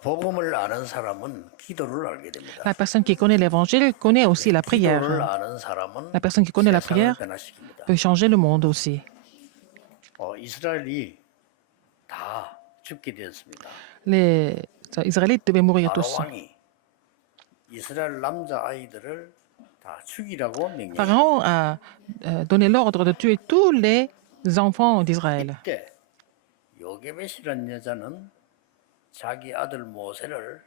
복음을 아는 사람은 기도를 알게 됩니다. La personne qui connaît l'évangile connaît aussi la 기도를 prière. 아는 사람은 La personne qui connaît la 세상을 prière 변화시킵니다. peut changer le monde aussi. 이스라엘이 다 죽게 되었습니다. Les Israélites devaient mourir 바로 tous. 왕이 이스라엘 남자 아이들을 다 죽이라고 명령했습니다. Pharaon a donné l'ordre de tuer tous les enfants d'Israël. 이때 요게벳이라는 여자는 자기 아들 모세를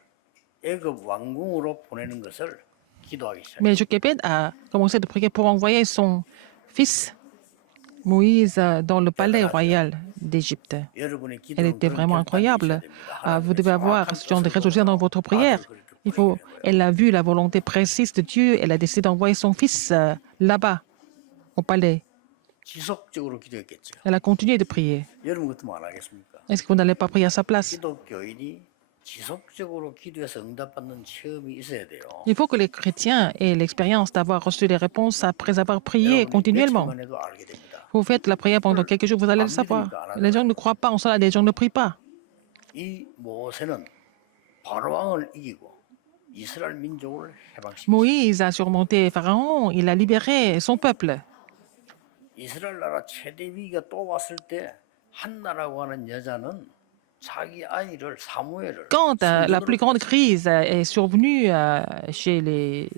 애굽 왕궁으로 보내는 것을 기도하기 시작했습니다. Mais Jochebed a commencé de prier pour envoyer son fils Moïse dans le palais royal d'Égypte. 여러분의 Elle 기도는 était 그런 vraiment 결단이 incroyable. 있어야 됩니다. Vous devez avoir ce genre de résultats dans votre prière. Elle a vu la volonté précise de Dieu. Elle a décidé d'envoyer son fils là-bas, au palais. 지속적으로 기도했겠죠. Elle a continué de prier. 여러분 같으면 안 하겠습니까? Est-ce que vous n'allez pas prier à sa place? 기독교인이 지속적으로 기도해서 응답받는 체험이 있어야 돼요. Il faut que les chrétiens aient l'expérience d'avoir reçu des réponses après avoir prié 여러분이 continuellement. 며칠만 해도 알게 됩니다. Vous faites la prière pendant quelques jours, vous allez le savoir. Les gens ne croient pas en cela, les gens ne prient pas. 이 모세는 바로 왕을 이기고 이스라엘 민족을 해방시켰습니다. Moïse a surmonté Pharaon, il a libéré son peuple. 이스라엘 나라 최대 위기가 또 왔을 때 한나라고 하는 여자는 자기 아이를 사무엘을 Quand la plus 성전으로 grande crise est survenue chez les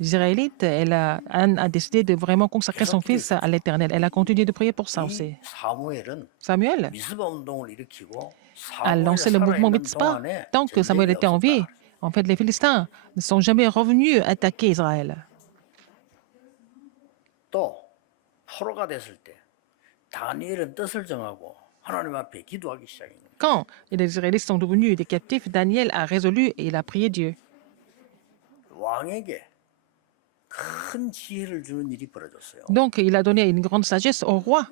Israélites, Anne a décidé de vraiment consacrer son fils à l'Éternel. Elle a continué de prier pour ça aussi. 이 사무엘은 Samuel 미스바 운동을 일으키고 a 사무엘 lancé le mouvement 살아있는 Mitzpah. 동안에 Tant que Samuel 전쟁이 était en vie, 없었다. en fait, les Philistins ne sont jamais revenus attaquer Israël. 또 포로가 됐을 때 다니엘은 뜻을 정하고 하나님 앞에 기도하기 시작합니다. Quand les Israélites sont devenus des captifs, Daniel a résolu et il a prié Dieu. 왕에게 큰 지혜를 주는 일이 벌어졌어요. Donc, il a donné une grande sagesse au roi.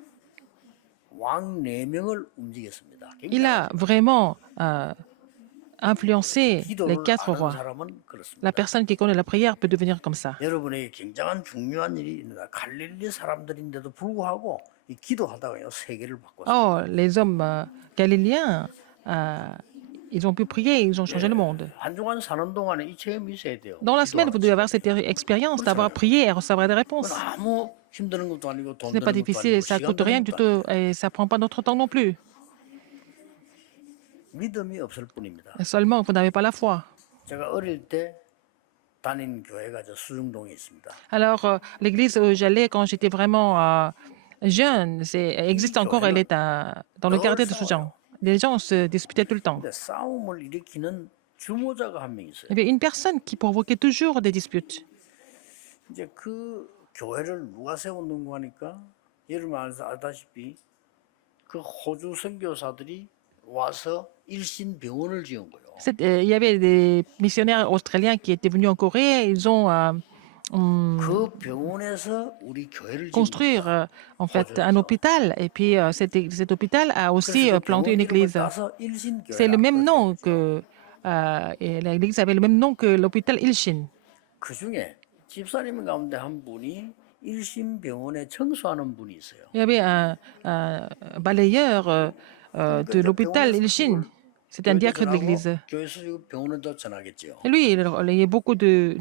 왕 4명을 움직였습니다. Il a vraiment influencé les 기도를 4 아는 rois. 사람은 그렇습니다. La personne qui connaît la prière peut devenir comme ça. 여러분에게 굉장한 중요한 일이 있는다. 갈릴리 사람들인데도 불구하고 이 기도하다가요 세계를 바꿨어요. Oh, les hommes galiléens, ils ont pu prier, ils ont changé le monde. 한 주간 사는 동안에 이 체험이 있어야 돼요. Dans la semaine, vous devez avoir cette expérience d'avoir prié et recevoir des réponses. 그건 아무 힘드는 것도 아니고 돈 Ce n'est pas 드는 것도 difficile, 아니고 ça 시간 coûte rien 드는 du 것도 tout 아니고 et ça prend pas notre temps non plus. 믿음이 없을 뿐입니다. Seulement, vous n'avez pas la foi. 제가 어릴 때 다닌 교회가 저 수중동에 있습니다. Alors, l'église où j'allais quand j'étais vraiment jeune, existe encore, elle est dans le quartier de Soujan. Les gens se disputaient tout le temps. 근데 싸움을 일으키는 주모자가 한 명 있어요. Il y avait une personne qui provoquait toujours des disputes. 이제 그 교회를 누가 세웠는가 하니까 여러분 알다시피 그 호주 선교사들이 와서 일신 병원을 지은 거예요. Il y avait des missionnaires australiens qui étaient venus en Corée. Ils ont 그 병원에서 우리 교회를 지은 construit 겁니다. en fait un hôpital. Et puis cet hôpital a aussi 그래서 그 planté 병원 une 이름을 église. 따서 일신교회라 C'est le même nom 그랬죠. que et l'église avait le même nom que l'hôpital Ilchin. 그 중에 집사님 가운데 한 분이 일신병원에 청소하는 분이 있어요. Il y avait un balayeur de l'hôpital Ilchin. C'était un diacre de l'église. 교회에서 병원에도 전하겠죠. Et lui, il relayait beaucoup de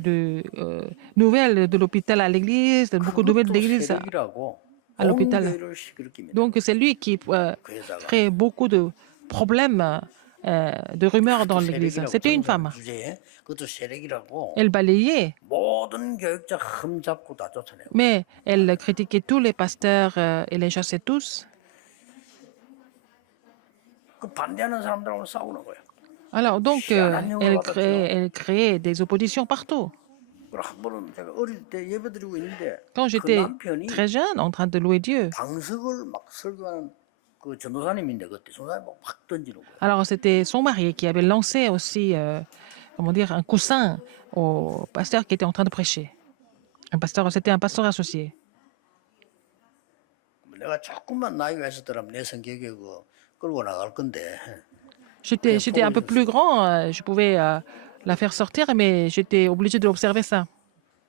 nouvelles de l'hôpital à l'église, beaucoup de nouvelles de 그것도 l'église 세력이라고 à 온 l'hôpital. 교회를 시끄럽게 Donc c'est lui qui 그 여자가 crée beaucoup de problèmes, de rumeurs dans l'église. C'était une femme. 주제에 그것도 세력이라고 Elle balayait, 모든 교육자 흠잡고 다 쫓아내고 mais elle critiquait tous les pasteurs et les chassait tous. 그 반대하는 사람들하고 싸우는 거예요. Alors donc, elle créait des oppositions partout. 그걸 한 번은 제가 어릴 때 예배드리고 있는데 Quand 그 j'étais 남편이 très jeune, en train de louer Dieu, 방석을 막 설교하는 그 전도사님인데 그때 전도사님 막 던지는 거예요. alors c'était son mari qui avait lancé aussi, comment dire, un coussin au pasteur qui était en train de prêcher. C'était un pasteur associé. 내가 조금만 나이가 있었더라면 내 성격에 그 끌고 나갈 건데 J'étais un peu plus grand, je pouvais la faire sortir, mais j'étais obligé de l'observer ça.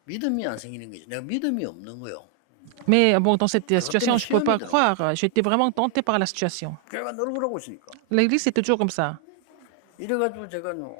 믿음이 안 생기는 거지. 내가 믿음이 없는 거요. Mais bon, dans cette situation, je ne peux pas croire. J'étais vraiment tenté par la situation. 교회가 늘 그러고 있으니까. L'église, c'est toujours comme ça. 이래가지고 제가요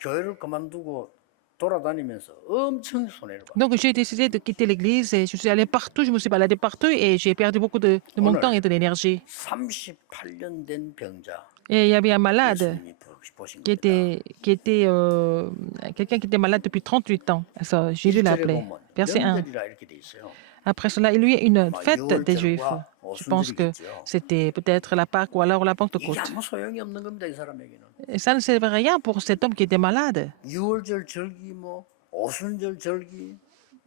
교회를 그만두고 돌아다니면서 엄청 손해를 봤어요. Donc, j'ai décidé de quitter l'église et je suis allé partout, je me suis baladé partout et j'ai perdu beaucoup de mon temps 오늘 et de l'énergie. 38년 된 병자 Et il y avait un malade 예수님이 보신 겁니다. qui était quelqu'un qui était malade depuis 38 ans. Ça, Jésus l'a 1절에 appelé. 보면 Verset 1. 명절이라 이렇게 돼 있어요. Après cela, il y a eu une 아마 fête des Juifs. 유월절과 Je pense que 오순절이겠죠. c'était peut-être la Pâque ou alors la 이게 Pentecôte. 아무 소용이 없는 겁니다, 이 사람에게는. Et ça ne servait à rien pour cet homme qui était malade. 유월절 절기 뭐 오순절 절기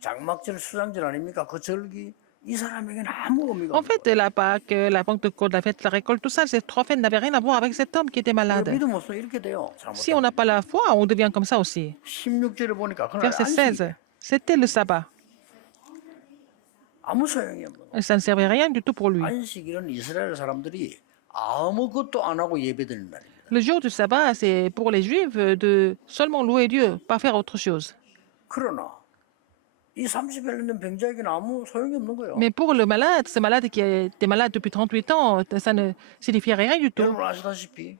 장막절 수장절 아닙니까? 그 절기 이 사람에게는 아무 의미가 En 없는 fait, la Pâque, la Pentecôte, la fête, la récolte, tout ça, ces trois fêtes n'avaient rien à voir avec cet homme qui était 거예요. malade. 믿음 없으면 이렇게 돼요. Si on 잘못하면. n'a pas la foi, on devient comme ça aussi. 16절에 보니까 그날 Verset 안식이 16, c'était le sabbat. 아무 소용이 없는 거예요. Et ça ne servait à rien du tout pour lui. 안식일은 이스라엘 사람들이 아무것도 안 하고 예배드리는 날입니다. Le jour du sabbat, c'est pour les Juifs de seulement louer Dieu, pas faire autre chose. 그러나 이 30일 된 병자에게는 아무 소용이 없는 거예요. Mais pour le malade, ce malade qui était malade depuis 38 ans, ça ne signifiait rien du tout. 여러분 아시다시피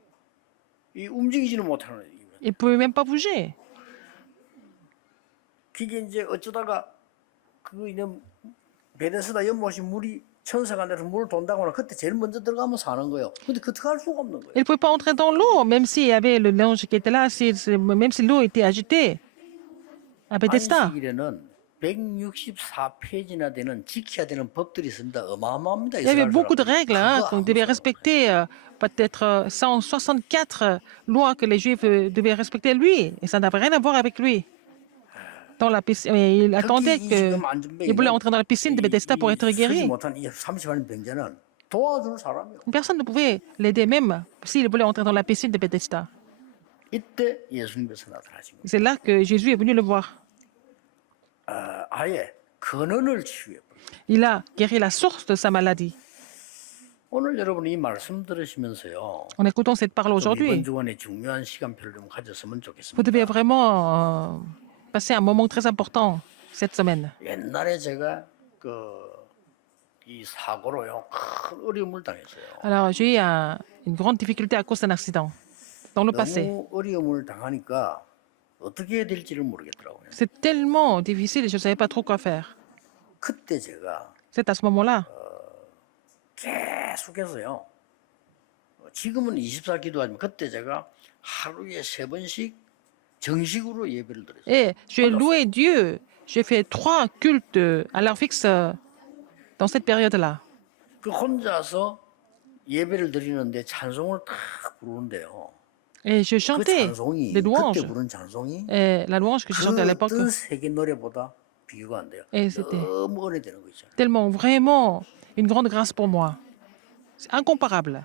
이 움직이지는 못하는 이유. Il ne pouvait même pas bouger. 그게 이제 어쩌다가 그 이제 베데스다 연못이 물이 천사가 내려서 물을 돈다고 하면 그때 제일 먼저 들어가면 사는 거예요. 근데 그 들어갈 수가 없는 거예요. Il ne pouvait pas entrer dans l'eau, même s'il y avait le linge qui était là, même si l'eau était agitée. À Bethesda. 안식일에는 164페이지나 되는 지켜야 되는 법들이 있습니다. 어마어마합니다. Il y avait 이스라엘 beaucoup de 사람들이. règles hein, 그거 qu'on 아무 devait 소용 respecter, peut-être 164 lois que les Juifs devaient respecter lui. Et ça n'avait rien à voir avec lui. Dans la piscine, et il attendait 특히 이 que. 지금 안전뱅이는 Il voulait entrer dans la piscine de Bethesda pour être 쓰지 guéri. 못한 이 30만 병자는 도와줄 사람이요. Personne ne pouvait l'aider, même s'il voulait entrer dans la piscine de Bethesda. 이때 예수님께서 나타나신 거예요. C'est là que Jésus est venu le voir. 아예 근원을 치유해 버려요. Il a guéri la source de sa maladie. 오늘 여러분 이 말씀 들으시면서요. En écoutant cette parole 좀 이번 aujourd'hui, 주간에 중요한 시간표를 좀 가졌으면 vous 좋겠습니다. devez vraiment passer un moment très important cette semaine. 옛날에 제가 이 사고로요 큰 어려움을 당했어요. Alors, j'ai eu une grande difficulté à cause d'un accident dans le passé. 너무 어려움을 당하니까 어떻게 해야 될지를 모르겠더라고요. C'est tellement difficile et je ne savais pas trop quoi faire. 그때 제가 C'est à ce moment-là. 계속해서요. 지금은 24 기도하지만 그때 제가 하루에 3번씩 정식으로 예배를 드렸어요. Et j'ai loué Dieu. J'ai fait 3 cultes à l'heure fixe dans cette période-là. 그 혼자서 예배를 드리는데 찬송을 탁 부르는데요. Et je 그 chantais 찬송이 des 그때 louanges. 부른 찬송이 Et la louange que je chantais à 그 l'époque, 어떤 세계 노래보다 비교가 안 돼요. Et c'était- 너무 은혜되는 거 있잖아요. tellement, vraiment, une grande grâce pour moi. C'est incomparable.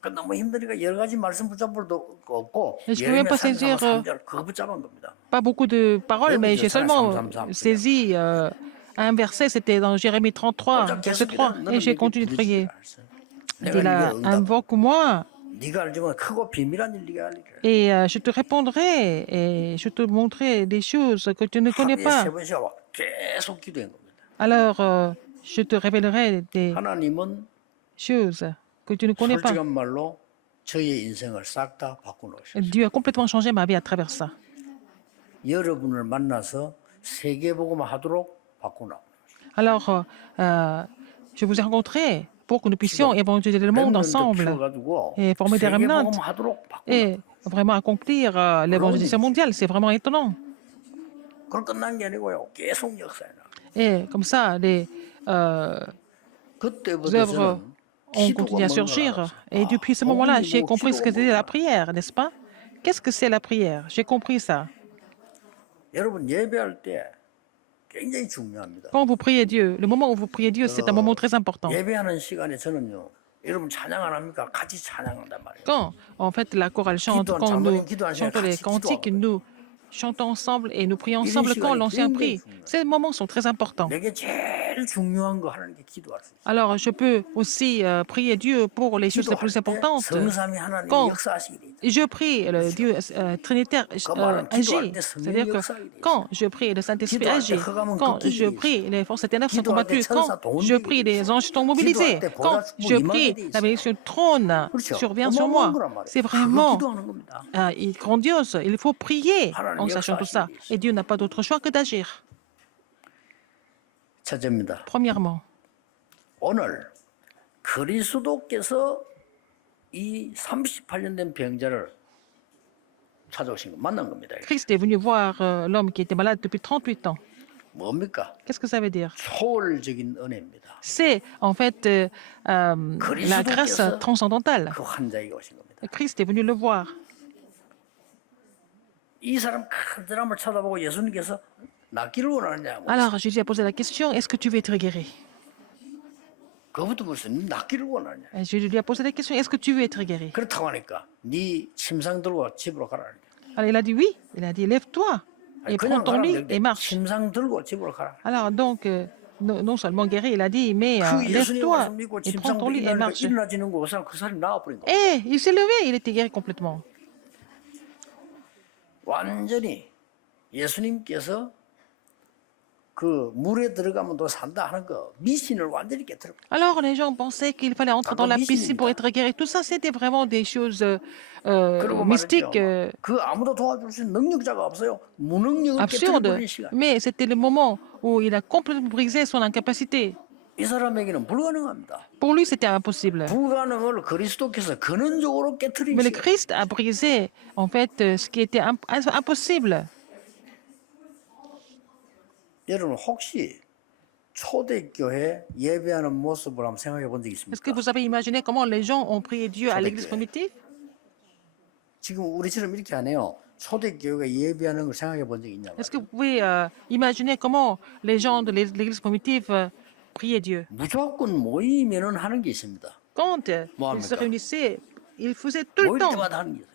그 너무 힘드니까 여러 가지 말씀 붙잡을 도 없고 Mais je peux même pas saisir, 3절 그거 붙잡은 겁니다. Pas beaucoup de paroles, mais j'ai seulement Sam. saisi un verset, c'était dans Jérémie 33, verset 3, et j'ai continué de prier. Il dit là, invoque-moi, 네가 알지만 크고 비밀한 일 네가 알리라. et je te répondrai, et je te montrerai des choses que tu ne connais 하루에 pas. 3번씩 계속 기도한 겁니다. Alors, je te révélerai des 하나님은 choses que tu ne connais pas. 솔직한 말로 저의 인생을 싹 다 바꿔놓으셨어요. Dieu a complètement changé ma vie à travers ça. 여러분을 만나서 세계복음 하도록 바꾸나. Alors, je vous ai rencontré pour que nous puissions évangéliser le monde ensemble et former des remnants 세계복음 하도록 바꾸나. et vraiment accomplir l'évangélisation mondiale. C'est vraiment étonnant. 그걸 끝난 게 아니고요. 계속 역사에 나. Et comme ça, les 그때부터 œuvres 저는 ont continué à surgir. Et depuis ce moment-là, j'ai compris ce que c'était la prière, n'est-ce pas? Qu'est-ce que c'est la prière? J'ai compris ça. 여러분 예배할 때 굉장히 중요합니다. Quand vous priez Dieu, le moment où vous priez Dieu, c'est un moment très important. 예배하는 시간에 저는요. 여러분 찬양 안 합니까? 같이 찬양한단 말이에요. Quand, en fait, la chorale chante, quand nous chantons les cantiques, nous chantons ensemble et nous prions 이런 ensemble quand 시간이 l'ancien 굉장히 prie. 중요해요. Ces moments sont très importants. 내게 제일 중요한 거 하나님께 기도할 수 있어요. Alors, je peux aussi prier Dieu pour les choses les 기도할 plus 때 importantes. 성삼위 하나님이 Quand 역사하시게 돼. je prie, le Dieu trinitaire 그 말은 기도할 agit. 때 성령이 C'est-à-dire que 역사하게 돼. quand je prie, le Saint-Esprit 기도할 때 agit. 흑암은 Quand 꺾이게 je 돼 있어요. prie, les forces des ténèbres sont 기도할 때 combattues. Quand 천사 je 도움되게 prie, 돼 les 있어요. anges sont mobilisés. 기도할 때 Quand 보좌 축복 je 임하게 prie, 돼 la 있어요. bénédiction trône 그렇죠. survient sur 어마어마한 moi. 거란 말이에요. C'est 그거 vraiment 기도하는 겁니다. grandiose. Il faut prier 하나님 en sachant tout ça. 역사하시기 위해서. Et Dieu n'a pas d'autre choix que d'agir. 첫째입니다. Premièrement, 오늘 그리스도께서 이 38년 된 병자를 찾아오신 거 만난 겁니다. Christ est venu voir l'homme qui était malade depuis 38 ans. 뭡니까? Qu'est-ce que ça veut dire? 초월적인 은혜입니다. C'est en fait la grâce transcendantale. 그 환자에게 오신 겁니다. Christ est venu le voir. 이 사람 큰 사람을 쳐다보고 예수님께서 낫기를 원하느냐? Alors Jésus a posé la question, est-ce que tu veux être guéri? 그것부터 물었어요. 네 낫기를 원하느냐? Et Jésus lui a posé la question, est-ce que tu veux être guéri? 그렇다고 하니까 네 침상 들고 집으로 가라. Alors il a dit oui. Il a dit lève-toi et prends 그냥 ton 가라. lit et marche. 침상 들고 집으로 가라. Alors donc, non seulement guéri, il a dit, mais 그 예수님 lève-toi 말씀 믿고 et prends ton 침상 lit et marche. 일어나지는 거 그 사람 그 사람이 나와버린 거. Et il s'est levé, il était guéri complètement. 완전히 예수님께서 그 물에 들어가면 또 산다 하는 거 미신을 완전히 깨뜨려. Alors les gens pensaient qu'il fallait entrer dans la piscine pour être guéri. Tout ça, c'était vraiment des choses 그리고 mystiques, 말이죠. 그 아무도 도와줄 수 있는 능력자가 없어요. 무능력을 absurdes. 깨뜨려버린 시간. Mais c'était le moment où il a complètement brisé son incapacité. 이 사람에게는 불가능합니다. Pour lui, c'était impossible. 불가능을 그리스도께서 근원적으로 깨뜨린 Mais le 시간. Christ a brisé, en fait, ce qui était impossible. 여러분 혹시 초대교회 예배하는 모습을 한번 생각해 본 적 Est-ce que 있습니까? vous avez imaginé comment les gens ont prié Dieu à l'église primitive? 지금 우리처럼 이렇게 안 해요. 초대교회가 예배하는 걸 생각해 본 적 있냐고. Est-ce que vous pouvez imaginer comment les gens de l'église primitive priaient Dieu? 무조건 모이면은 하는 게 있습니다. Quand ils se réunissaient, ils faisaient tout le 모일 temps 때마다 하는 게 있어요.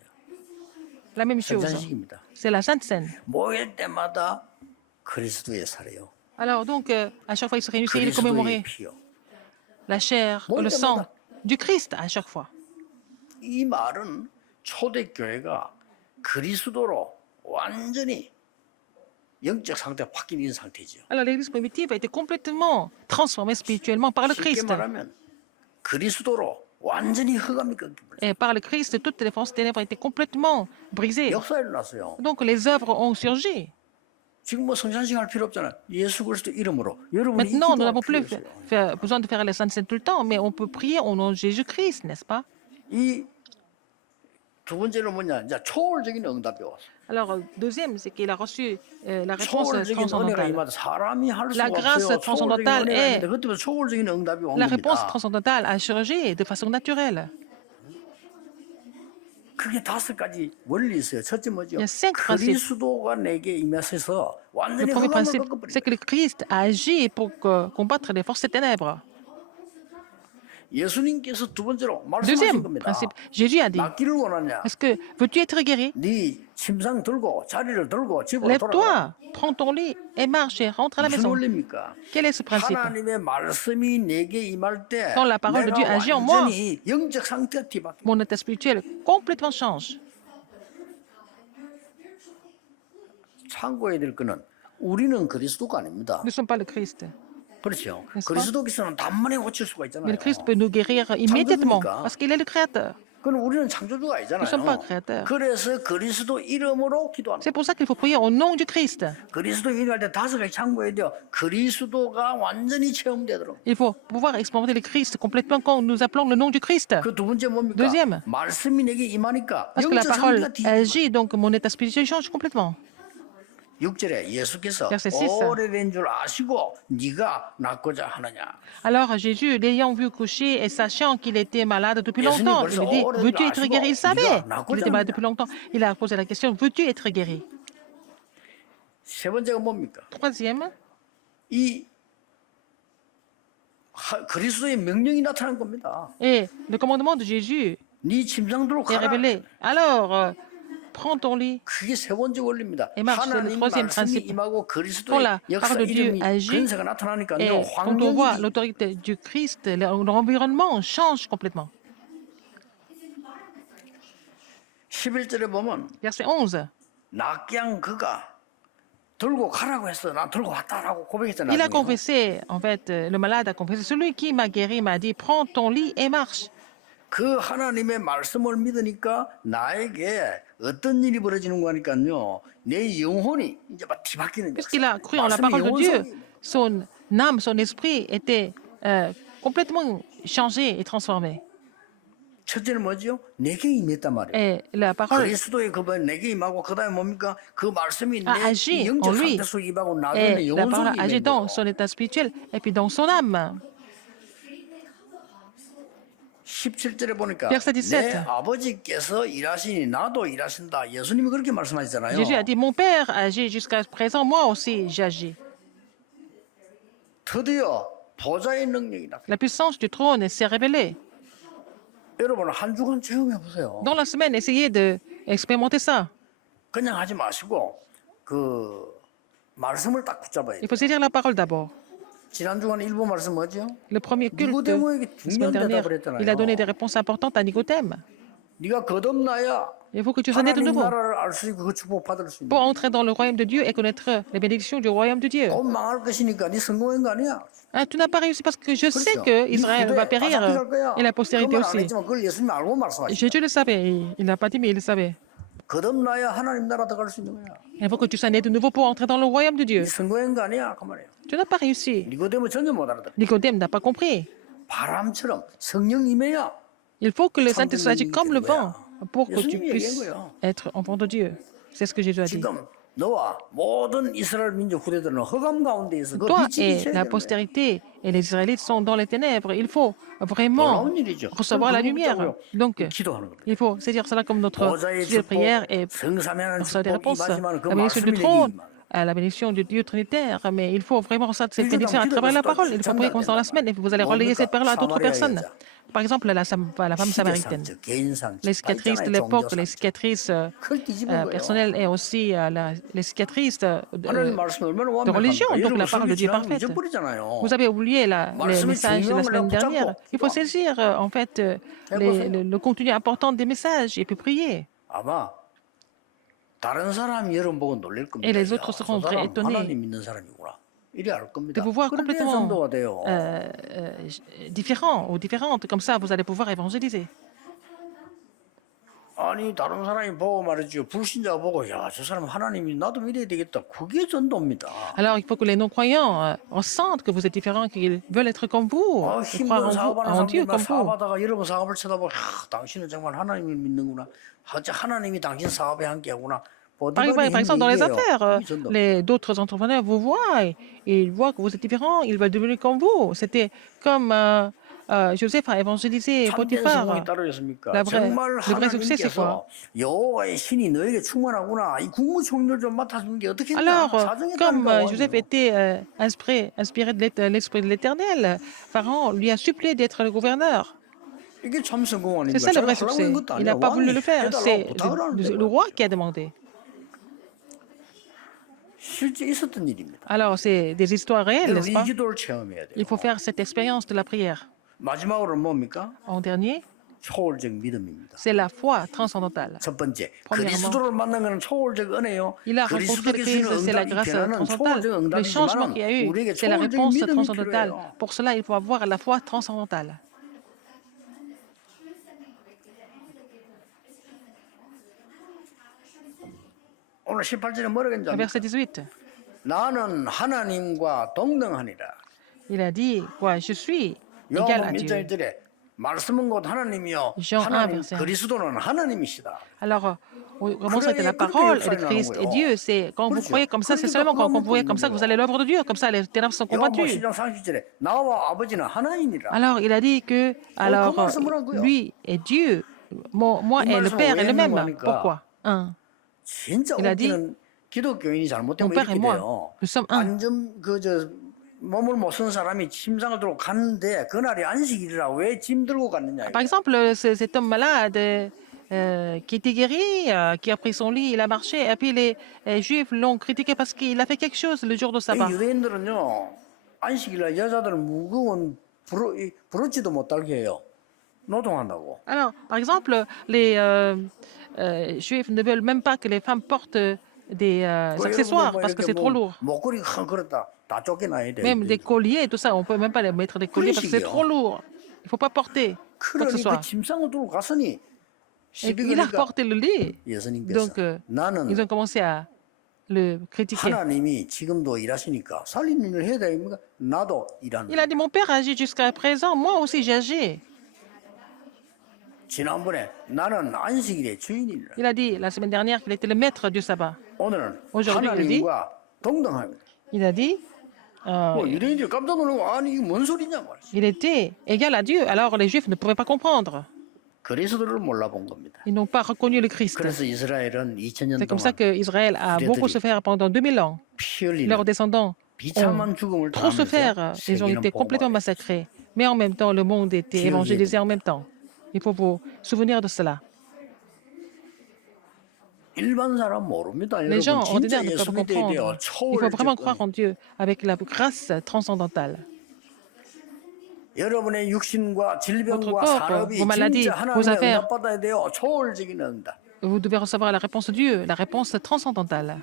la même chose. 산산식입니다. C'est la Sainte Seine. 모일 때마다 그리스도의 살이요. Alors donc, à chaque fois ils se réunissaient, ils 그리스도의 commémoraient 피요. la chair, Morir le sang 때마다. du Christ à chaque fois. 이 말은 초대교회가 그리스도로 완전히 영적 상태가 바뀐 상태죠. Alors l'église primitive a été complètement transformée spirituellement par le 쉽게 Christ. 말하면 그리스도로 완전히 흑암이 꺾여버렸어요. Et par le Christ, toutes les forces ténèbres étaient complètement brisées. 역사 일어났어요. Donc les œuvres ont surgi. 지금 뭐 성찬식 할 필요 없잖아요. 예수 그리스도 이름으로 여러분이 Maintenant, nous 기도할 n'avons 필요 plus 없어요. besoin de faire les saintes scènes tout le temps, mais on peut prier au nom de Jésus-Christ, n'est-ce pas? 이 두 번째로 뭐냐? 이제 초월적인 응답이 왔어. Alors, deuxième, c'est qu'il a reçu la réponse 초월적인 은혜가 transcendantale. 임하다 사람이 할 La 수가 grâce 없어요. 초월적인 transcendantale 은혜가 est- 있는데 그때부터 초월적인 응답이 온 La réponse 겁니다. transcendantale a surgi de façon naturelle. 그게 5가지 원리 있어요. 첫째 뭐죠? Il y a 5 principes. 그리스도가 내게 임하셔서 Le 완전히 premier 흑암을 principe, c'est 꺾어버려. que le Christ a agi pour combattre les forces des ténèbres. 예수님께서 두 번째로 말씀하신 Deuxième 겁니다. principe, Jésus a dit, 낫기를 원하냐? est-ce que veux-tu être guéri? 네 침상 들고 자리를 들고 집으로 돌아가. Lève-toi, prends ton lit et marche et rentre à la 무슨 maison. 원리입니까? Quel est ce principe? 하나님의 말씀이 내게 임할 때 Quand la parole de Dieu 내가 agit en moi, 완전히 영적 상태가 뒤바뀌어. Mon état spirituel complètement change. 참고해야 될 거는 우리는 그리스도가 아닙니다. Nous ne sommes pas le Christ. 그렇죠. n'est-ce pas? 그리스도께서는 단번에 고칠 수가 Mais 있잖아요. le Christ peut nous guérir immédiatement 창조주니까. parce qu'il est le Créateur. 그럼 우리는 창조주가 아니잖아요. Nous sommes pas créateurs. 그래서 그리스도 이름으로 기도하는 C'est pour ça qu'il faut prier au nom du Christ. 그리스도 이름할 때 5가지 참고해야 돼요. 그리스도가 완전히 체험되도록. Il faut pouvoir expérimenter le Christ complètement quand nous appelons le nom du Christ. 그 두 번째 뭡니까? Deuxième. 말씀이 내게 임하니까 Parce que la 영적 parole 상태가 뒤집어져요. agit, donc mon état spirituel change complètement. 6절에 예수께서 Verset 6. 오래된 줄 아시고 네가 낫고자 하느냐. Alors Jésus, l'ayant vu coucher et sachant qu'il était malade depuis 예수님 longtemps, il 벌써 lui dit, 오래된 veux-tu 줄 être 아시고 guéri? Il savait 네가 qu'il 낫고자 était malade 하느냐. depuis longtemps. Il a posé la question, veux-tu être guéri? 세 번째가 뭡니까? Troisième, 이 그리스도의 명령이 나타난 겁니다. et le commandement de Jésus 네 침상 들고 est 가라. révélé. Alors, prends ton lit 그게 세 번째 원리입니다. et marche. C'est le 하나님 troisième 말씀이 principe. 임하고 Quand 그리스도의 la 역사 parole de Dieu 이름이 agit 근세가 나타나니까요. et quand on voit 환경이 l'autorité du Christ, l'environnement change complètement. 11절에 보면 Verset 11. 낙양 그가 들고 가라고 했어. 나 들고 왔다라고 고백했잖아요. Il a 나중에. confessé, en fait, le malade a confessé, celui qui m'a guéri m'a dit, prends ton lit et marche. 그 하나님의 말씀을 믿으니까 나에게 어떤 일이 벌어지는 거니까요. 내 영혼이 이제 막 뒤바뀌는 거예요. Puisqu'il a cru en la parole de Dieu, son âme, son esprit était complètement changé et transformé. 첫째는 뭐죠? 내게 임했단 말이에요. Et la parole 그리스도의 그분 내게 임하고 그다음에 뭡니까? 그 말씀이 a 내 agi en 영적 lui. 상태 속에 임하고 나중에 Et la 영혼 parole 속에 a agi 임한 dans 거예요. son état spirituel et puis dans son âme. 17절에 보니까 Verset 17. 내 아버지께서 일하시니 나도 일하신다. 예수님이 그렇게 말씀하시잖아요. Jésus a dit, mon Père agit jusqu'à présent, moi aussi j'agis. 드디어 보좌의 능력이 나타나. La puissance du trône s'est révélée. 여러분 한 주간 체험해 보세요. Dans la semaine, essayez d'expérimenter ça. 그냥 하지 마시고 그 말씀을 딱 붙잡아야 Il 돼요. faut saisir la parole d'abord. 지난 주간 일부 말씀 뭐죠? Le premier culte, 니고데모에게 la 중요한 semaine dernière, 대답을 했잖아요. il a donné des réponses importantes à Nicodème. 네가 거듭나야 Il faut que tu sois né de 하나님 nouveau 나라를 알 수 있고 그 축복 받을 수 있는. pour entrer dans le royaume de Dieu et connaître les bénédictions du royaume de Dieu. 곧 망할 것이니까 네 성공한 거 아니야? Ah, tu n'as pas réussi parce que je sais 그렇죠. que 네 Israël va 후대 périr 바삭할 거야. et la postérité 그말 안 aussi. 했지만 그걸 예수님이 알고 말씀하시죠. Jésus le savait, il n'a pas dit, mais il le savait. 거듭나야 하나님 나라 들어갈 수 있는 거야. Il faut que tu sois né de nouveau pour entrer dans le royaume de Dieu. 네 성공한 거 아니야? 그 말이에요. Tu n'as pas réussi. 니고데모 전혀 못 알아들어. Nicodème n'a pas compris. 바람처럼 성령 임해야 Il faut que le Saint-Esprit agisse comme le vent pour que tu 예수님이 puisses 얘기한 거예요. être enfant de Dieu. C'est ce que Jésus a dit. 지금 너와 모든 이스라엘 민족 후대들은 허감 가운데 있어. 그 Toi 빛이 et 비춰야 la 되는 거예요. postérité et les Israélites sont dans les ténèbres. Il faut vraiment 놀라운 일이죠. recevoir la lumière. Donc, 기도하는 거예요. il faut saisir cela comme notre 보좌의 sujet de 축복, prière et 성삼위하는 recevoir des 축복 réponses. 임하지만 그 La bénédiction du 말씀이 trône, 내게 la bénédiction du Dieu trinitaire. Mais il faut vraiment ressentir cette Il faut bénédiction à dans travers la le parole. Il faut prier comme ça dans la semaine et vous allez relayer cette parole à d'autres personnes. Par exemple, la femme samaritaine. 시대상, 개인상, Les cicatrices de l'époque, les cicatrices 그걸 뒤집은 거예요. personnelles et aussi les cicatrices 하나님 말씀 얼마나 de religion. 완벽합니까? Donc 여러분 la parole de Dieu est 지나면 parfaite. 잊어버리잖아요. Vous avez oublié les messages de la semaine dernière. Il faut saisir en fait le contenu important des messages et puis prier. 아마 다른 사람이 여러분 보고 놀랄 겁니다. Et les autres 야, seront 저 사람 étonnés 하나님 믿는 사람이구나. 이래 알 겁니다. de vous voir 그런데 complètement 전도가 돼요. différents ou différentes. Comme ça, vous allez pouvoir évangéliser. 아니 다른 사람이 보고 말이죠. 불신자가 보고 야 저 사람 하나님이 나도 믿어야 되겠다. 그게 전도입니다. Alors, il faut que les non-croyants ressentent que vous êtes différents, qu'ils veulent être comme vous, 아, et croire 힘든 사업하는 en Dieu 사람들이 막 comme vous. 사업하다가 여러분 사업을 쳐다보고 당신은 정말 하나님을 믿는구나. 하나님이 당신 사업에 함께하구나. Par exemple, dans les affaires, les... d'autres entrepreneurs vous voient et ils voient que vous êtes différents, ils veulent devenir comme vous. C'était comme Joseph a évangélisé Potiphar. Le vrai succès, c'est quoi? 여호와의 신이 너에게 충만하구나. 이 국무총리를 좀 맡아주는 게 어떻겠냐? Alors, comme Joseph était inspiré de l'esprit de l'Éternel, Pharaon lui a supplié d'être le gouverneur. 이게 참 성공 아닙니까? C'est ça le vrai 제가 하려고 succès. 한 것도 Il n'a 아니야. pas voulu le 왕이 faire, c'est 해달라고 부탁을 하는데 le roi qui a demandé. 실제 있었던 일입니다. Alors, c'est des histoires réelles, n'est-ce 이 pas? 기도를 체험해야 돼요. Il faut faire cette expérience de la prière. 마지막으로는 뭡니까? En dernier, 초월적 믿음입니다. c'est la foi transcendantale. 첫 번째, Premièrement, 그리스도를 만난 것은 초월적 은혜요. Il a rencontré le Christ, c'est la grâce transcendantale. Le changement qu'il y a eu, c'est la réponse transcendantale. Pour cela, il faut avoir la foi transcendantale. 오늘 18절에 뭐라고 했는지 Verset 압니까? 18, 나는 하나님과 동등하니라. il a dit, quoi, je suis égal 요한복음 à Dieu. 1장 1절에 말씀은 곧 하나님이요. Jean 1, 하나님 verset 1. 그리스도는 하나님이시다. Alors, comment c'était la parole et le Christ et Dieu? C'est quand vous croyez comme ça, c'est seulement quand vous croyez comme ça que vous allez l'œuvre de Dieu. Comme ça, les ténèbres sont 요한복음 combattues. 10장 30절에 나와 아버지는 하나님이라. Alors, il a dit que, alors, 말씀을 한 거예요. lui est Dieu, moi 이 et le 말씀을 Père 왜 est le 했는 même. 거니까? Pourquoi? Un. 진짜 Il a dit, 웃기는 기독교인이 잘못되면 Mon père et 이렇게 moi, 돼요. nous sommes un. 완전 몸을 못 쓰는 사람이 침상을 들고 갔는데 그날이 안식일이라 왜 짐 들고 갔느냐. Par exemple, cet homme malade qui était guéri, qui a pris son lit, il a marché. Et puis les Juifs l'ont critiqué parce qu'il a fait quelque chose le jour de 이 sabbat. 유대인들은요, 안식일날 여자들은 무거운 브로치도 못 달게 해요. 노동한다고. Alors, par exemple, les Juifs ne veulent même pas que les femmes portent des 그 여러분들 accessoires 뭐 parce que 이렇게 c'est trop 뭐 lourd. 목걸이 큰 그렇다 다 쫓겨나야 돼. Même des colliers et tout ça, on peut même pas les mettre des colliers parce que c'est trop lourd. Il faut pas porter quoi que ce 그러니 그 soit. 침상을 들고 갔으니 Et 시비 il a 거니까 porté le lit. 예수님께서 Donc, ils 나는 ont commencé à le critiquer. 하나님이 지금도 일하시니까 살리는 일을 해야 됩니까? 나도 일하는. Il a dit, mon père agit jusqu'à présent, moi aussi j'ai agi. 지난번에 나는 안식일의 주인이라. Il a dit la semaine dernière qu'il était le maître du sabbat. 오늘은 Aujourd'hui, il dit, 하나님과 동등합니다. il a dit, 뭐 유대인들이 깜짝 놀라고 아니 이게 뭔 소리냐 말이지. il était égal à Dieu. Alors les Juifs ne pouvaient pas comprendre. 그리스도를 몰라본 겁니다. Ils n'ont pas reconnu le Christ. 그래서 이스라엘은 2000년 C'est comme ça 동안 qu'Israël a beaucoup souffert pendant 2000 ans. 피 흘리는 Leurs descendants 비참한 ont 죽음을 trop souffert. 당하면서 Ils ont 세계는 été complètement 복음화돼요. massacrés. Mais en même temps, le monde était évangélisé en même temps. Il faut vous souvenir de cela. 일반 사람 모릅니다. Les gens 여러분 진짜 ordinaires ne peuvent 예수 pas 믿어야 돼요. comprendre. Il faut vraiment croire 초월적 en Dieu avec la grâce transcendantale. 여러분의 육신과 Votre 질병과 corps, 산업이 vos maladies, 진짜 vos 하나님의 affaires. 응답 받아야 돼요. 초월적인 응답. Vous devez recevoir la réponse de Dieu, la réponse transcendantale.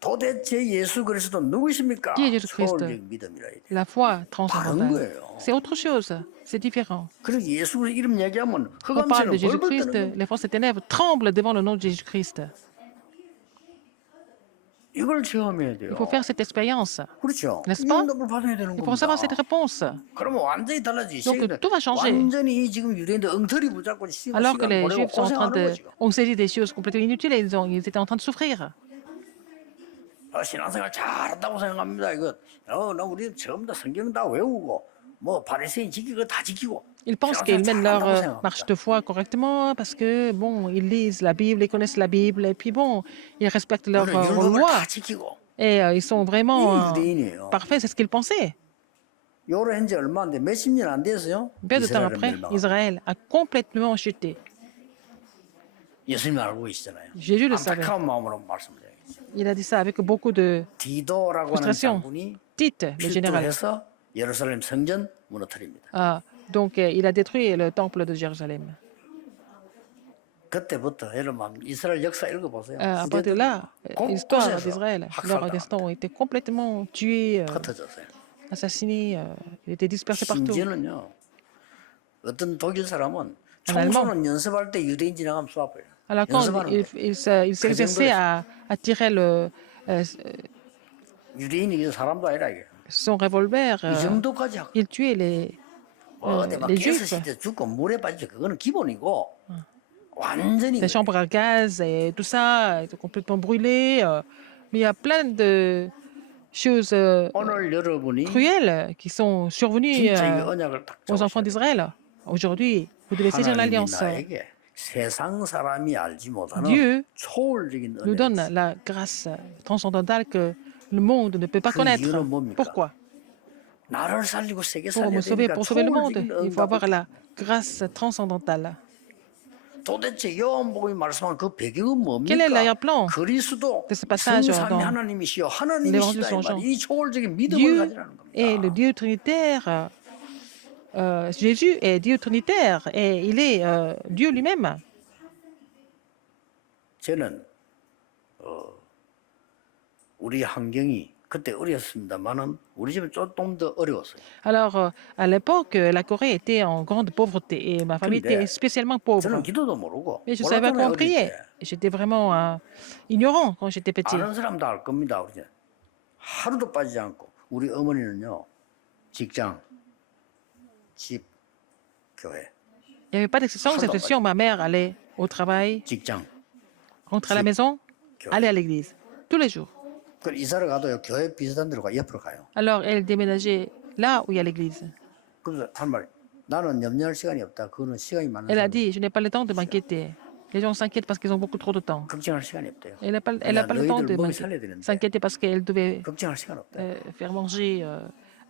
도대체 예수 그리스도 누구십니까? Qui est Jésus-Christ? 초월적 믿음이라 해야 돼. La foi transcendantale. 거예요. C'est autre chose. C'est différent. 그리고 예수 이름 얘기하면 Quand on parle de 흑암새는 벌벌 Jésus-Christ, 뜨는 거예요. les forces des ténèbres tremblent devant le nom de Jésus-Christ. 이걸 체험해야 돼요. Il faut faire cette expérience. 그렇죠. N'est-ce 이 pas? 응답을 받아야 되는 Il faut recevoir 겁니다. cette réponse. 그러면 완전히 달라지. Donc, tout va changer. 완전히 지금 유대인들 엉터리 붙잡고 시간 Alors que les 보내고 Juifs sont en train 고생하는 de... 거죠. On saisit des choses complètement inutiles et ils étaient en train de souffrir. 신앙생활 잘한다고 생각합니다. 이거 나 우리 전부 다 성경 다 외우고 뭐 바리새인 지키고 다 지키고. Ils pensent 신앙생활 qu'ils mènent 잘한다고 leur 생각합니다. marche de foi correctement parce que, bon, ils lisent la Bible, ils connaissent la Bible, et puis bon, ils respectent leurs 그러나 율법을 lois. 다 지키고. Et ils sont vraiment 이게 유대인이에요. parfaits, c'est ce qu'ils pensaient. 요로 현재 얼마인데 몇십 년 안 됐어요? Peu de temps 이스라엘은 après, 멸망. Israël a complètement chuté. 예수님 알고 계시잖아요. Jésus le savait. 안타까운 마음으로 말씀드려야겠죠. Il a dit ça avec beaucoup de 디도라고 하는 frustration. 장군이 Tite, le général. 필두해서 예루살렘 성전 무너뜨립니다. Donc, il a détruit le temple de Jérusalem. 그때부터 여러분 이스라엘 역사 읽어보세요. À partir de là, l'histoire d'Israël, leurs 학살당합니다. destin ont été complètement tués, 흩어졌어요. assassinés, ils étaient dispersés partout. 심지어는요. 어떤 독일 사람은 allemand. 총소는 연습할 때 유대인 지나가면 쏴버려요. Alors, quand 연습하는 il, 거예요. il s'exerçait à tirer 유대인이 이게 사람도 아니라 이게. son revolver, 이 정도까지 하고 il tuait 어디 막 les 깨서 Juifs. 진짜 죽고 물에 빠지죠. 그거는 기본이고 완전히 des chambres à gaz et tout ça, étaient complètement brûlés. Mais il y a plein de choses 오늘 여러분이 cruelles qui sont survenues 진짜 이 언약을 딱 aux enfants d'Israël. Aujourd'hui, vous devez saisir 하나님이 l'alliance. 나에게 세상 사람이 알지 못하는 Dieu 초월적인 nous donne 은혜를 la grâce transcendantale que le monde ne peut pas 그 connaître. 이유는 뭡니까? Pourquoi? 나를 살리고 세계 Pour 살려야 me sauver, 되니까 pour sauver le monde, 초월적인 il faut avoir 응답을 la grâce transcendantale. 도대체 요한복음이 말씀한 그 배경은 Quel est 뭡니까? l'arrière-plan 그리스도 de ce passage 성삼위 dans 하나님이시여 l'Évangile 하나님이시다 이 Saint Jean? 말. 이 초월적인 믿음을 Dieu 가지라는 est le 겁니다. Dieu trinitaire. Jésus est Dieu trinitaire et il est Dieu lui-même. 저는 우리 환경이 그때 어렸습니다만은 우리 집은 조금 더 어려웠어요. Alors, à l'époque, la Corée était en grande pauvreté et ma famille était spécialement pauvre. 저는 기도도 모르고 Mais je ne savais pas 몰랐잖아요, comment 어릴 prier. 때. J'étais vraiment ignorant quand j'étais petit. 아는 사람도 알 겁니다. 우리 하루도 빠지지 않고 우리 어머니는요 직장, 집, 교회, Il n'y avait pas d'exception, cette exception. Ma mère allait au travail, 직장. rentrait à la maison, allait à l'église, tous les jours. 그 이사를 가도요 교회 비슷한 데로 옆으로 가요. Alors, elle déménageait là où il y a l'église. 그래서 한 말, 나는 염려할 시간이 없다. 그거는 시간이 많은 Elle a 사람. dit, je n'ai pas le temps de m'inquiéter. Les gens s'inquiètent parce qu'ils ont beaucoup trop de temps. 걱정할 시간이 없대요. Elle n'a pas le temps de 너희들 먹이 살려야 되는데 s'inquiéter parce qu'elle devait 걱정할 시간 없대. faire manger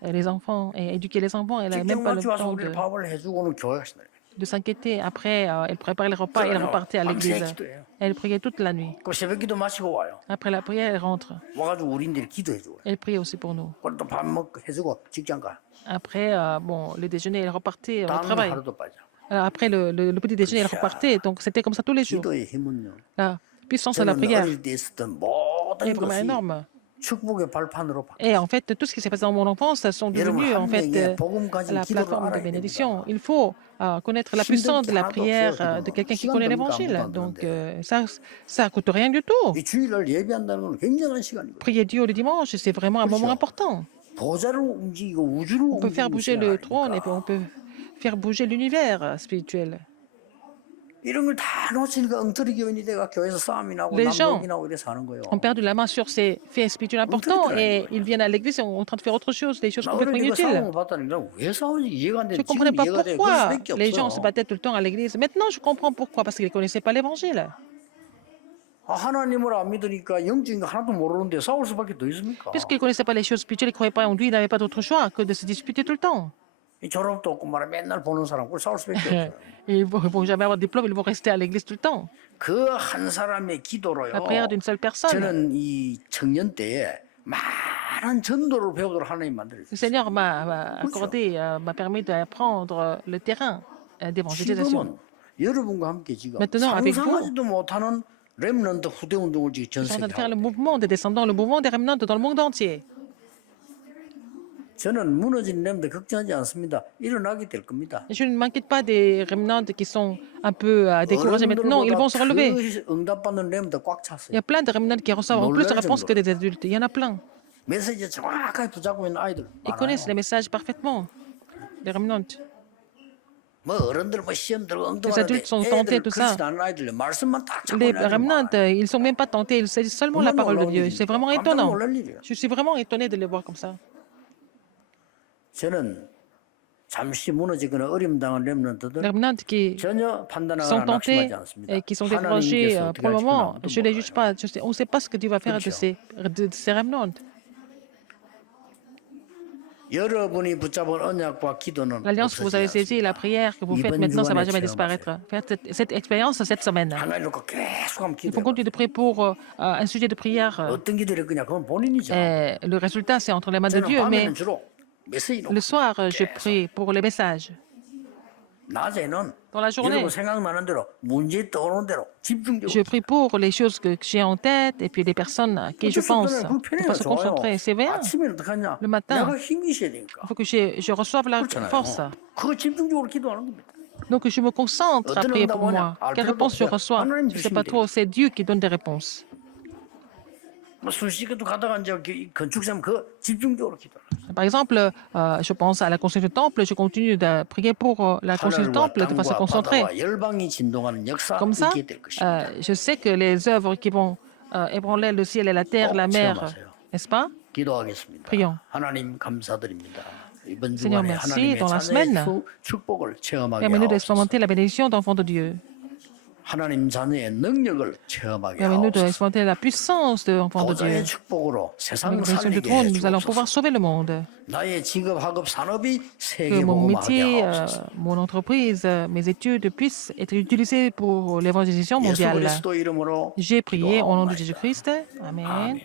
les enfants et éduquer les enfants. Elle n'a même 직장 pas le 마치 와서 temps 우리 de... 밥을 해주고는 교회 가신다. de s'inquiéter. Après, elle préparait le repas et elle repartait à 밤새 l'église. 기도해요. Elle priait toute la nuit. 그 새벽 기도 마치고 와요. Après la prière, elle rentre. 와가지고 우리들 기도해 줘요. Elle priait aussi pour nous. 그럼 또밥 먹고 해주고 직장 가. Après, bon, le déjeuner, elle repartait au 다음 travail. 하루도 빠져. Alors, après le petit déjeuner, elle repartait. Donc, c'était comme ça tous les jours. 기도의 힘은요. La puissance de la 저는 prière 어릴 때 있었던 est 모든 vraiment 것이 énorme. 축복의 발판으로 바뀌어요. Et en fait, tout ce qui s'est passé dans mon enfance sont devenus en fait la 기도를 plateforme de 알아야 bénédiction. 됩니다. Il faut connaître la puissance de la prière de quelqu'un qui connaît l'évangile. Donc, ça ne coûte rien du tout. 이 주일날 예배한다는 건 굉장한 시간이고 Prier Dieu le dimanche, c'est vraiment un moment important. 보좌를 움직이고 우주를 On peut faire 움직이는 bouger 시간 le trône et puis on 아닙니까? peut faire bouger l'univers spirituel. 이런 걸 다 놓치니까 엉터리 교인이 돼가 교회에서 싸움이 나고 Les gens 남복이 나고 이래서 하는 거예요. ont perdu la main sur ces faits spirituels importants et ils viennent à l'église et sont en train de faire autre chose, des choses 나 complètement 어릴 때 이거 inutiles. 싸움을 봤다니까 왜 싸우는지 이해가 안 Je 돼. ne 지금 comprenais pas 이해가 돼. 그럴 pourquoi 수밖에 les gens se 없어요. battaient tout le temps à l'église. Maintenant, je comprends pourquoi, parce qu'ils ne connaissaient pas l'évangile. 아, 하나님을 안 믿으니까 영적인 거 하나도 모르는데 싸울 수밖에 더 있습니까? Puisqu'ils ne connaissaient pas les choses spirituelles, ils ne croyaient pas en lui, ils n'avaient pas d'autre choix que de se disputer tout le temps. 이 졸업도 없고 말해 맨날 보는 사람 그걸 싸울 수밖에 없어요. Ils ne vont jamais avoir de diplôme, ils vont rester à l'église tout le temps. 그 한 사람의 기도로요. La prière d'une seule personne. 저는 이 청년 때에 많은 전도를 배우도록 하나님 Le 만들었어요. Seigneur m'a accordé, m'a permis d'apprendre le terrain d'évangélisation. 지금은 여러분과 함께 지금 Maintenant, avec vous, 상상하지도 못하는 렘넌트 후대 운동을 지금 전 ils sont en train de faire 세계에 le 하고 mouvement des descendants, le mouvement des remnants dans le monde entier. 저는 무너진 렘넌트 걱정하지 않습니다. 일어나게 될 겁니다. Je ne m'inquiète pas des remnants qui sont un peu découragés maintenant, ils vont se relever. 더 응답받는 렘넌트 꽉 Il y 찼어요. a plein de remnants qui reçoivent plus de réponses que des adultes. Il y en a plein. 메시지 정확하게 붙잡고 있는 아이들 Ils 많아요. connaissent les messages parfaitement. Les remnants. 뭐 어른들 뭐 시험 들고 Les 엉뚱한데 adultes sont tentés, 애들 tout ça. 그렇지 않은 아이들 말씀만 딱 잡고 Les 있는 아이들 remnants, 많아요. ils ne sont même pas tentés, ils saisissent seulement la parole de Dieu. C'est vraiment 깜짝 étonnant. 놀랄 일이에요. Je suis vraiment étonné de les voir comme ça. 저는 잠시 무너지거나 어려움 당한 Les 렘넌트들 remnants qui 전혀 sont 판단하거나 tentés 낙심하지 않습니다. et qui sont découragés 하나님께서 어떻게 pour le 하실지 moment, 아무도 je ne les juge 몰라요. pas. On ne sait pas ce que Dieu va faire 그렇죠. de ces remnants. 여러분이 붙잡은 언약과 기도는 L'alliance que vous avez 없어지지 saisie et la prière que vous faites maintenant, ça ne va jamais disparaître. Faites cette expérience cette semaine. 하나님 놓고 계속 하면 Il faut 기도해. continuer de prier pour un sujet de prière. 어떤 기도를 했거냐 그건 본인이죠. Le résultat, c'est entre les mains de 저는 Dieu, mais 밤에는 주로 메시지 놓고 le soir, je prie pour les messages. 낮에는 Dans la journée, 여러분 생각나는 대로 문제 떠오르는 대로 집중적으로 je prie pour les choses que j'ai en tête et puis les personnes à qui je pense. 그 Il faut se concentrer. C'est bien. 아침에는 어떡하냐? Le matin. 내가 힘이 있어야 되니까. Il faut que je reçoive la 그렇잖아요. force. 그거 집중적으로 기도하는 겁니다. Donc je me concentre à prier pour moi. Quelle réponse je reçois? Je ne sais pas trop. C'est Dieu qui donne des réponses. 뭐 수시기도 가다가 이제 건축사면 그 집중적으로 기도하는 거죠. Par exemple, je pense à la construction du temple. Je continue de prier pour la construction du 하늘과 temple de façon 땅과 concentrée. 바다와 열방이 진동하는 역사 Comme ça, 있게 될 것입니다. je sais que les œuvres qui vont ébranler le ciel et la terre, la mer, 체험하세요. n'est-ce pas? 기도하겠습니다. Prions. 하나님 감사드립니다. 이번 Seigneur, 주간에 merci. 하나님의 Dans la 자녀의 semaine, 축복을 체험하게 Permets-nous 하옵소서. d'expérimenter la bénédiction d'enfants de Dieu. 하나님 자녀의 능력을 체험하게 Permets-nous 하옵소서. d'expérimenter la puissance de l'enfant de Dieu. 보좌의 축복으로 Avec 세상 la bénédiction du 살리게 trône, nous allons 해주옵소서. pouvoir sauver le monde. 나의 직업, 학업, 산업이 Que 세계 mon 복음화하게 métier, 하옵소서. mon entreprise, mes études puissent être utilisées pour l'évangélisation 예수 mondiale. 그리스도 이름으로 J'ai prié au nom de 기도하옵나이다. Jésus-Christ. Amen. 아멘.